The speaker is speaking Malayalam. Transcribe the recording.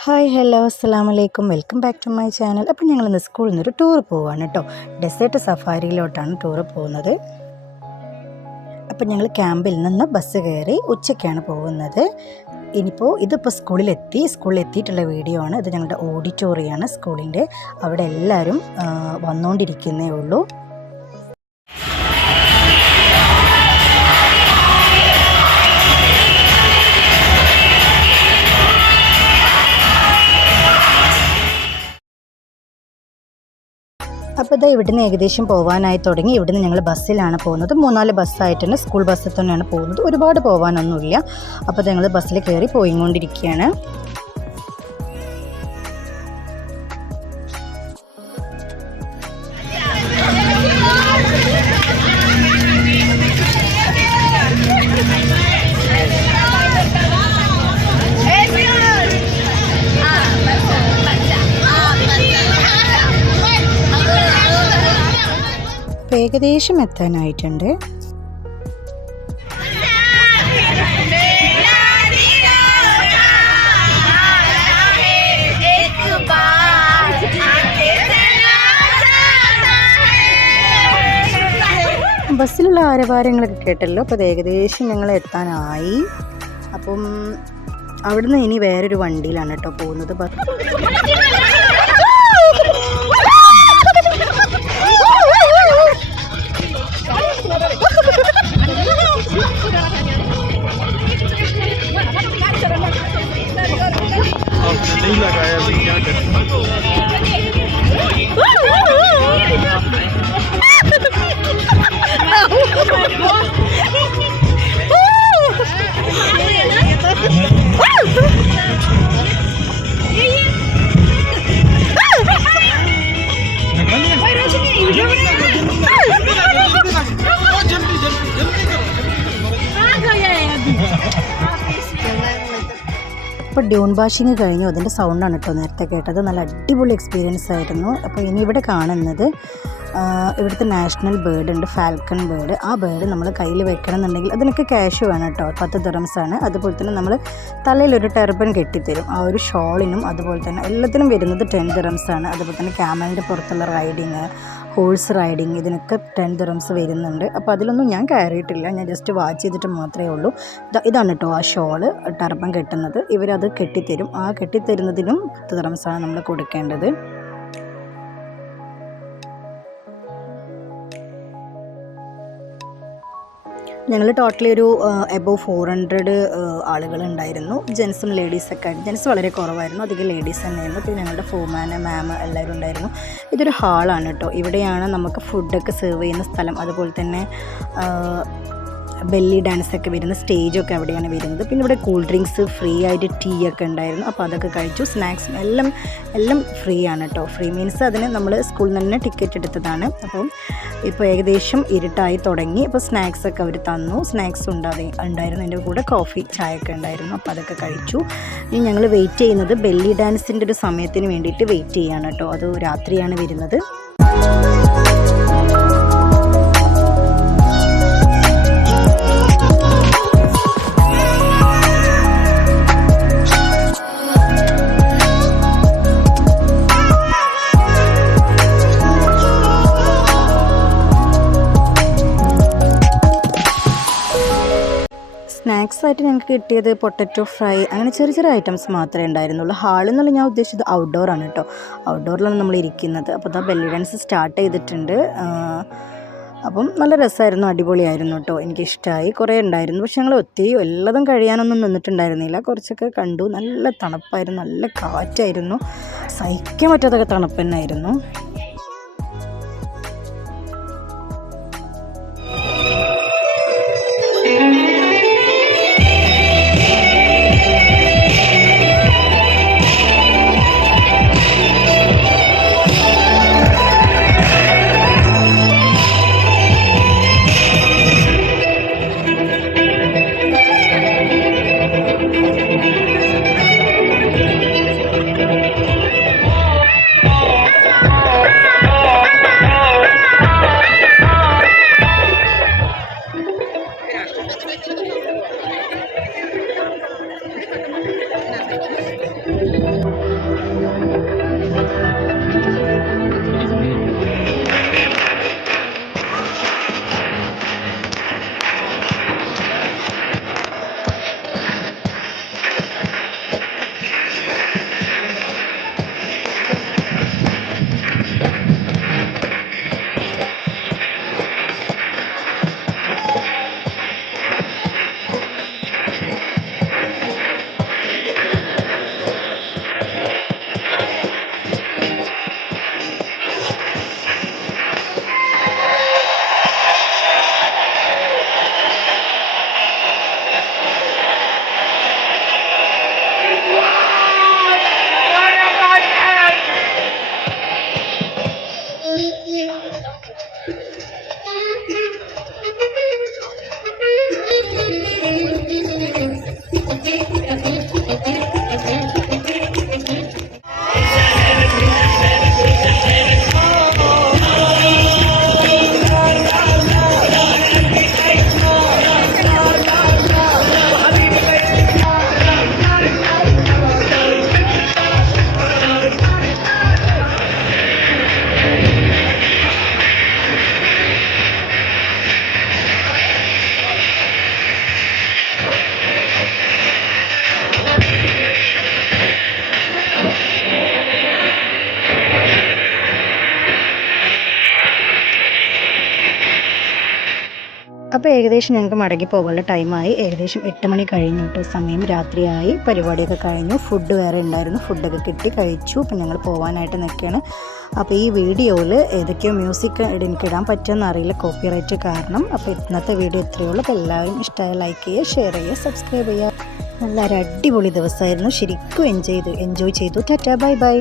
ഹായ് ഹലോ അസ്സലാമലൈക്കും welcome back to my channel. അപ്പോൾ ഞങ്ങളിന്ന് സ്കൂളിൽ നിന്നൊരു ടൂർ പോവുകയാണ് കേട്ടോ. ഡെസേർട്ട് സഫാരിയിലോട്ടാണ് ടൂർ പോകുന്നത്. അപ്പോൾ ഞങ്ങൾ ക്യാമ്പിൽ നിന്ന് ബസ് കയറി ഉച്ചയ്ക്കാണ് പോകുന്നത്. ഇതിപ്പോൾ സ്കൂളിലെത്തിയിട്ടുള്ള വീഡിയോ ആണ്. ഇത് ഞങ്ങളുടെ ഓഡിറ്റോറിയമാണ് സ്കൂളിൻ്റെ. അവിടെ എല്ലാവരും വന്നുകൊണ്ടിരിക്കുന്നേ ഉള്ളൂ. അപ്പോൾ ഇവിടുന്ന് ഏകദേശം പോകാനായി തുടങ്ങി. ഇവിടുന്ന് ഞങ്ങൾ ബസ്സിലാണ് പോകുന്നത്. 3-4 ബസ്സായിട്ടുണ്ട്. സ്കൂൾ ബസ്സിൽ തന്നെയാണ് പോകുന്നത്. ഒരുപാട് പോകാനൊന്നുമില്ല. അപ്പോൾ ഞങ്ങൾ ബസ്സിൽ കയറി പോയിക്കൊണ്ടിരിക്കുകയാണ്. ഏകദേശം എത്താനായിട്ടുണ്ട്. ബസ്സിലുള്ള ആരവാരങ്ങളൊക്കെ കേട്ടല്ലോ. അപ്പോൾ അത് ഏകദേശം ഞങ്ങൾ എത്താനായി. അപ്പം അവിടുന്ന് ഇനി വേറൊരു വണ്ടിയിലാണ് കേട്ടോ പോകുന്നത്. नहीं लगाया अभी क्या करें। അപ്പോൾ ഡ്യൂൺ വാഷിങ് കഴിഞ്ഞു. അതിൻ്റെ സൗണ്ടാണ് കേട്ടോ നേരത്തെ കേട്ടത്. നല്ല അടിപൊളി എക്സ്പീരിയൻസ് ആയിരുന്നു. അപ്പോൾ ഇനി ഇവിടെ കാണുന്നത് ഇവിടുത്തെ നാഷണൽ ബേർഡ് ഉണ്ട്, ഫാൽക്കൺ ബേർഡ്. ആ ബേർഡ് നമ്മൾ കയ്യിൽ വെക്കണം എന്നുണ്ടെങ്കിൽ അതിനൊക്കെ ക്യാഷ് വേണം കേട്ടോ. 10 ദിറംസാണ്. അതുപോലെ തന്നെ നമ്മൾ തലയിലൊരു ടെർബൻ കെട്ടിത്തരും. ആ ഒരു ഷോളിനും അതുപോലെ തന്നെ എല്ലാത്തിനും വരുന്നത് 10 ദിറംസാണ്. അതുപോലെ തന്നെ ക്യാമലിൻ്റെ പുറത്തുള്ള റൈഡിങ്, ഹോഴ്സ് റൈഡിങ്, ഇതിനൊക്കെ 10 ദിറംസ് വരുന്നുണ്ട്. അപ്പോൾ അതിലൊന്നും ഞാൻ കയറിയിട്ടില്ല. ഞാൻ ജസ്റ്റ് വാച്ച് ചെയ്തിട്ട് മാത്രമേ ഉള്ളൂ. ഇതാണ് കേട്ടോ ആ ഷോള്, ടർബൻ കെട്ടുന്നത്. ഇവരത് കെട്ടിത്തരും. ആ കെട്ടിത്തരുന്നതിനും 10 ദിറംസാണ് നമ്മൾ കൊടുക്കേണ്ടത്. ഞങ്ങൾ ടോട്ടലി ഒരു എബോവ് 400 ആളുകളുണ്ടായിരുന്നു. ജെൻസും ലേഡീസൊക്കെ ആയിരുന്നു. ജെൻസ് വളരെ കുറവായിരുന്നു, അധികം ലേഡീസ് തന്നെയായിരുന്നു. പിന്നെ ഞങ്ങളുടെ ഫോമാന്, മാം എല്ലാവരും ഉണ്ടായിരുന്നു. ഇതൊരു ഹാളാണ് കേട്ടോ. ഇവിടെയാണ് നമുക്ക് ഫുഡൊക്കെ സെർവ് ചെയ്യുന്ന സ്ഥലം. അതുപോലെ തന്നെ ബെല്ലി ഡാൻസൊക്കെ വരുന്ന സ്റ്റേജൊക്കെ അവിടെയാണ് വരുന്നത്. പിന്നെ ഇവിടെ കൂൾ ഡ്രിങ്ക്സ് ഫ്രീ ആയിട്ട് ടീ ഒക്കെ ഉണ്ടായിരുന്നു. അപ്പോൾ അതൊക്കെ കഴിച്ചു. സ്നാക്സും എല്ലാം ഫ്രീ ആണ് കേട്ടോ. ഫ്രീ മീൻസ് അതിന് നമ്മൾ സ്കൂളിൽ നിന്ന് തന്നെ ടിക്കറ്റ് എടുത്തതാണ്. അപ്പം ഇപ്പോൾ ഏകദേശം ഇരുട്ടായി തുടങ്ങി. അപ്പോൾ സ്നാക്സൊക്കെ അവർ തന്നു. സ്നാക്സ് ഉണ്ടായിരുന്നു. എൻ്റെ കൂടെ കോഫി, ചായയൊക്കെ ഉണ്ടായിരുന്നു. അപ്പോൾ അതൊക്കെ കഴിച്ചു. ഇനി ഞങ്ങൾ വെയിറ്റ് ചെയ്യുന്നത് ബെല്ലി ഡാൻസിൻ്റെ ഒരു സമയത്തിന് വേണ്ടിയിട്ട് വെയിറ്റ് ചെയ്യുകയാണ് കേട്ടോ. അത് രാത്രിയാണ് വരുന്നത്. സ്നാക്സായിട്ട് ഞങ്ങൾക്ക് കിട്ടിയത് പൊട്ടറ്റോ ഫ്രൈ, അങ്ങനെ ചെറിയ ഐറ്റംസ് മാത്രമേ ഉണ്ടായിരുന്നുള്ളൂ. ഹാളിൽ നിന്നുള്ള ഞാൻ ഉദ്ദേശിച്ചത് ഔട്ട്ഡോറാണ് കേട്ടോ. ഔട്ട്ഡോറിലാണ് നമ്മൾ ഇരിക്കുന്നത്. അപ്പോൾ ബെല്ലി ഡാൻസ് സ്റ്റാർട്ട് ചെയ്തിട്ടുണ്ട്. അപ്പം നല്ല രസമായിരുന്നു, അടിപൊളിയായിരുന്നു കേട്ടോ. എനിക്കിഷ്ടമായി. കുറേ ഉണ്ടായിരുന്നു. പക്ഷെ ഞങ്ങൾ എല്ലാതും കഴിയാനൊന്നും നിന്നിട്ടുണ്ടായിരുന്നില്ല. കുറച്ചൊക്കെ കണ്ടു. നല്ല തണുപ്പായിരുന്നു, നല്ല കാറ്റായിരുന്നു. സഹിക്കാൻ പറ്റാത്തൊക്കെ തണുപ്പ് തന്നെയായിരുന്നു. അപ്പോൾ ഏകദേശം ഞങ്ങൾക്ക് മടങ്ങി പോകാനുള്ള ടൈമായി. ഏകദേശം 8 മണി കഴിഞ്ഞു കേട്ടോ, സമയം രാത്രിയായി. പരിപാടിയൊക്കെ കഴിഞ്ഞു. ഫുഡ് വേറെ ഉണ്ടായിരുന്നു, ഫുഡൊക്കെ കിട്ടി കഴിച്ചു. അപ്പം ഞങ്ങൾ പോകാനായിട്ട് നിൽക്കുകയാണ്. അപ്പോൾ ഈ വീഡിയോയിൽ ഏതൊക്കെയോ മ്യൂസിക് എനിക്ക് ഇടാൻ പറ്റുമെന്ന് അറിയില്ല, കോപ്പിറൈറ്റ് കാരണം. അപ്പോൾ ഇന്നത്തെ വീഡിയോ ഇത്രയേ ഉള്ളൂ. അപ്പോൾ എല്ലാവരും ഇഷ്ടമായ ലൈക്ക് ചെയ്യുക, ഷെയർ ചെയ്യുക, സബ്സ്ക്രൈബ് ചെയ്യുക. നല്ലൊരു അടിപൊളി ദിവസമായിരുന്നു, ശരിക്കും എൻജോയ് ചെയ്തു. Tata bye bye.